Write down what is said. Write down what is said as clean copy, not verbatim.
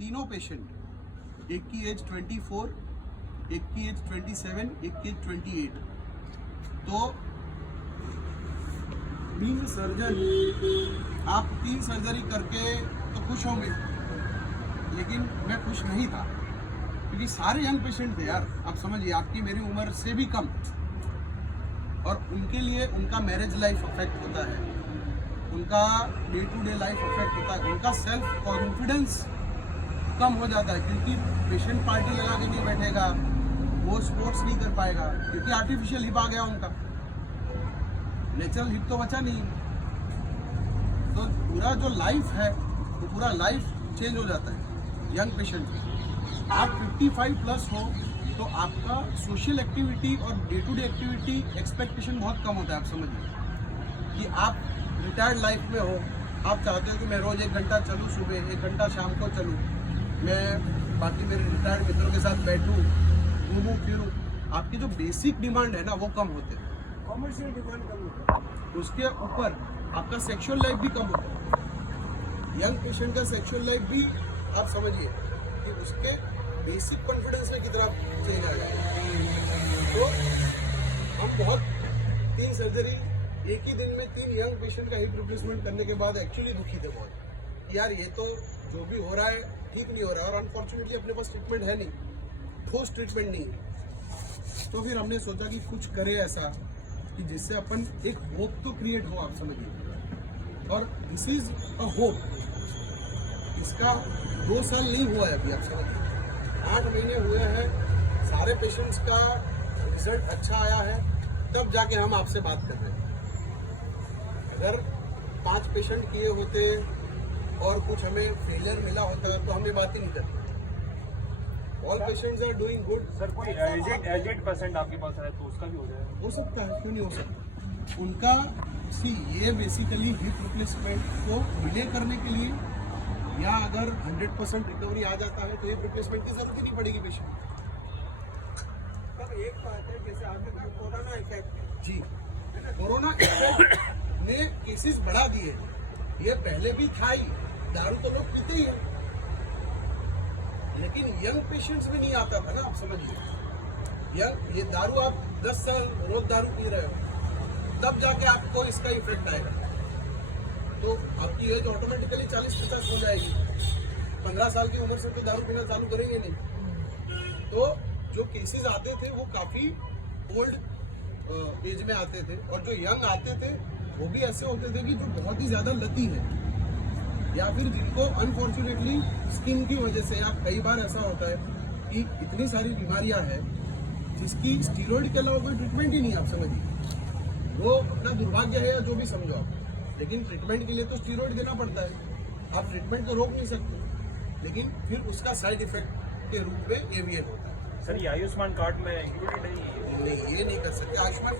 तीनों पेशेंट, एक की एज 24, एक की एज 27, एक की एज 28। तो बीइंग सर्जन आप 3 सर्जरी करके तो खुश होंगे, लेकिन मैं खुश नहीं था क्योंकि सारे यंग पेशेंट थे यार। आप समझिए, आपकी मेरी उम्र से भी कम, और उनके लिए उनका मैरिज लाइफ अफेक्ट होता है, उनका day to day life affect होता है, उनका सेल्फ कॉन्फिडेंस कम हो जाता है क्योंकि पेशेंट पार्टी लगा के नहीं बैठेगा, वो स्पोर्ट्स नहीं कर पाएगा क्योंकि आर्टिफिशियल हिप आ गया उनका, नेचुरल हिप तो बचा नहीं। तो पूरा जो लाइफ है वो पूरा लाइफ चेंज हो जाता है यंग पेशेंट। आप 55 प्लस हो तो आपका सोशल एक्टिविटी और day to day activity expectation बहुत कम होता है। आप समझिए कि आप रिटायर्ड लाइफ में हो, आप चाहते हो कि मैं रोज़ 1 घंटा चलूँ, सुबह 1 घंटा शाम को चलूँ, मैं बाकी मेरे रिटायर्ड मित्रों के साथ बैठूँ, घूमूँ फिरूँ। आपकी जो बेसिक डिमांड है ना वो कम होते हैं, कॉमर्शियल डिमांड कम होता है। उसके ऊपर आपका सेक्सुअल लाइफ भी कम होता है। यंग पेशेंट का सेक्सुअल लाइफ भी आप समझिए कि उसके बेसिक कॉन्फिडेंस में कितना चेंज आ जाएगा। तो हम बहुत 3 सर्जरी एक ही दिन में 3 यंग पेशेंट का हिप रिप्लेसमेंट करने के बाद एक्चुअली दुखी थे बहुत, यार ये तो जो भी हो रहा है ठीक नहीं हो रहा है, और अनफॉर्चुनेटली अपने पास ट्रीटमेंट है नहीं, ठोस ट्रीटमेंट नहीं है। तो फिर हमने सोचा कि कुछ करें ऐसा कि जिससे अपन एक होप तो क्रिएट हो, आप समझिए। और दिस इज अ होप। इसका 2 साल नहीं हुआ है अभी, आप समझिए 8 महीने हुए हैं, सारे पेशेंट्स का रिजल्ट अच्छा आया है, तब जाके हम आपसे बात कर रहे हैं। अगर 5 पेशेंट किए होते और कुछ हमें फेलियर मिला होता तो हम ये बात ही नहीं करते। All patients are doing good. Sir कोई एजेड पेशेंट आपके पास है तो उसका भी हो जाएगा? हो सकता है, क्यों नहीं हो सकता। उनका ये बेसिकली हिप रिप्लेसमेंट को डिले करने के लिए, या अगर 100% रिकवरी आ जाता है तो हिप रिप्लेसमेंट की जरूरत ही नहीं पड़ेगी पेशेंट। तब एक बात है, जैसे आपने कहा कोरोना इफेक्ट, जी, कोरोना इफेक्ट ने केसेस बढ़ा दिए। ये पहले भी था ही, दारू तो लोग पीते ही हैं, लेकिन यंग पेशेंट्स में नहीं आता था ना, आप समझिए। ये दारू आप 10 साल रोज दारू पी रहे हो, तब जाके आपको इसका इफेक्ट आएगा। तो आपकी एज ऑटोमेटिकली 40-50 हो जाएगी। 15 साल की उम्र से तो दारू पीना चालू करेंगे नहीं। तो जो केसेस आते थे वो काफी ओल्ड एज में आते थे, और जो यंग आते थे वो भी ऐसे होते थे कि जो बहुत ही ज्यादा लती है, या फिर जिनको अनफॉर्चुनेटली स्किन की वजह से, या कई बार ऐसा होता है कि इतनी सारी बीमारियां हैं जिसकी स्टीरॉइड के अलावा कोई ट्रीटमेंट ही नहीं, आप समझिए। वो अपना दुर्भाग्य है या जो भी समझो आप, लेकिन ट्रीटमेंट के लिए तो स्टीरॉइड देना पड़ता है। आप ट्रीटमेंट को रोक नहीं सकते, लेकिन फिर उसका साइड इफेक्ट के रूप में ये भी होता है। सर ये आयुष्मान कार्ड में इंक्लूडेड है? नहीं, ये नहीं कर सकते। आयुष्मान